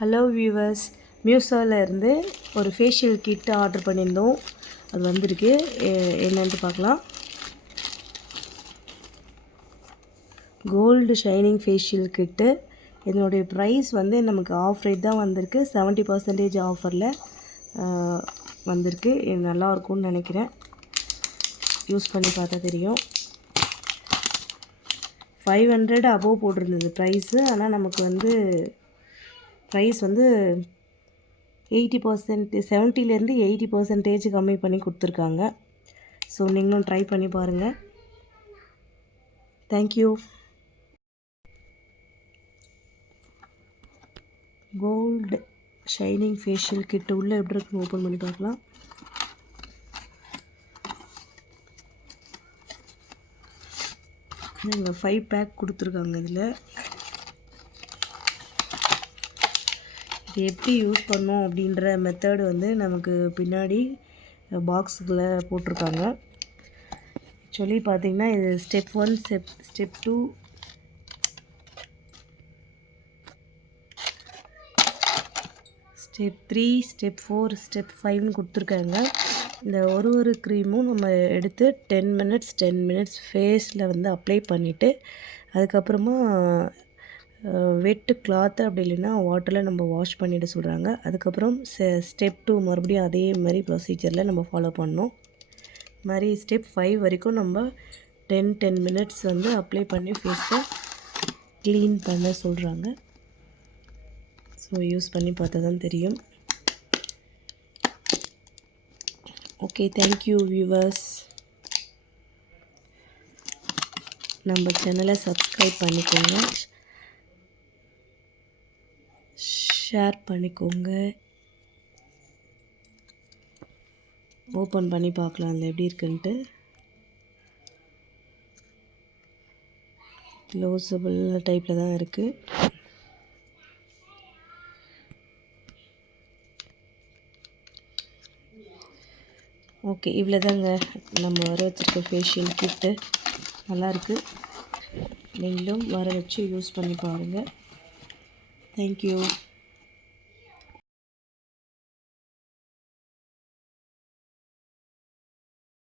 Hello viewers, மியூசோவில் இருந்து ஒரு facial kit order பண்ணியிருந்தோம். அது வந்திருக்கு. என்னென்னு பார்க்கலாம். கோல்டு ஷைனிங் ஃபேஷியல் கிட்டு. இதனுடைய ப்ரைஸ் வந்து நமக்கு ஆஃப் ரேட் தான் வந்திருக்கு. 70% ஆஃபரில் வந்திருக்கு. இது நல்லாயிருக்கும்னு நினைக்கிறேன். யூஸ் பண்ணி பார்த்தா தெரியும். 500 அபோவ் போட்டிருந்தது ப்ரைஸு. ஆனால் நமக்கு வந்து ப்ரைஸ் வந்து 80%, 70% 80% கம்மி பண்ணி கொடுத்துருக்காங்க. ஸோ நீங்களும் ட்ரை பண்ணி பாருங்கள். தேங்க்யூ. கோல்டு ஷைனிங் ஃபேஷியல் கிட்டு உள்ளே எப்படி இருக்குன்னு ஓப்பன் பண்ணி பார்க்கலாம். இங்கே 5 பேக் கொடுத்துருக்காங்க. இதில் இது எப்படி யூஸ் பண்ணோம் அப்படின்ற மெத்தடு வந்து நமக்கு பின்னாடி பாக்ஸுக்குள்ளே போட்டிருக்காங்க. ஆக்சுவலி பார்த்திங்கன்னா இது step 1, step 2, step 3, step 4, step 5ன்னு கொடுத்துருக்காங்க. இந்த ஒரு க்ரீமும் நம்ம எடுத்து 10 மினிட்ஸ் ஃபேஸில் வந்து அப்ளை பண்ணிவிட்டு அதுக்கப்புறமா வெட்டு கிளாத்து அப்படி இல்லைன்னா வாட்டரில் நம்ம வாஷ் பண்ணிவிட சொல்கிறாங்க. அதுக்கப்புறம் ஸ்டெப் 2 மறுபடியும் அதே மாதிரி ப்ரொசீஜரில் நம்ம ஃபாலோ பண்ணோம். மாதிரி ஸ்டெப் 5 வரைக்கும் நம்ம 10 மினிட்ஸ் வந்து அப்ளை பண்ணி ஃபேஸை க்ளீன் பண்ண சொல்கிறாங்க. ஸோ யூஸ் பண்ணி பார்த்தா தான் தெரியும். Okay, thank you viewers. நம்ம சேனலை சப்ஸ்கிரைப் பண்ணிக்கோங்க, ஷேர் பண்ணிக்கோங்க. ஓப்பன் பண்ணி பார்க்கலாம் அதில் எப்படி இருக்குன்ட்டு. க்ளோஸபிள் டைப்பில் தான் இருக்குது. ஓகே, இவ்வளோ தாங்க நம்ம வர வச்சுருக்க ஃபேஷியல் கிட்டு. நல்லாயிருக்கு. நீங்களும் வர வச்சு யூஸ் பண்ணி பாருங்கள். தேங்க்யூ.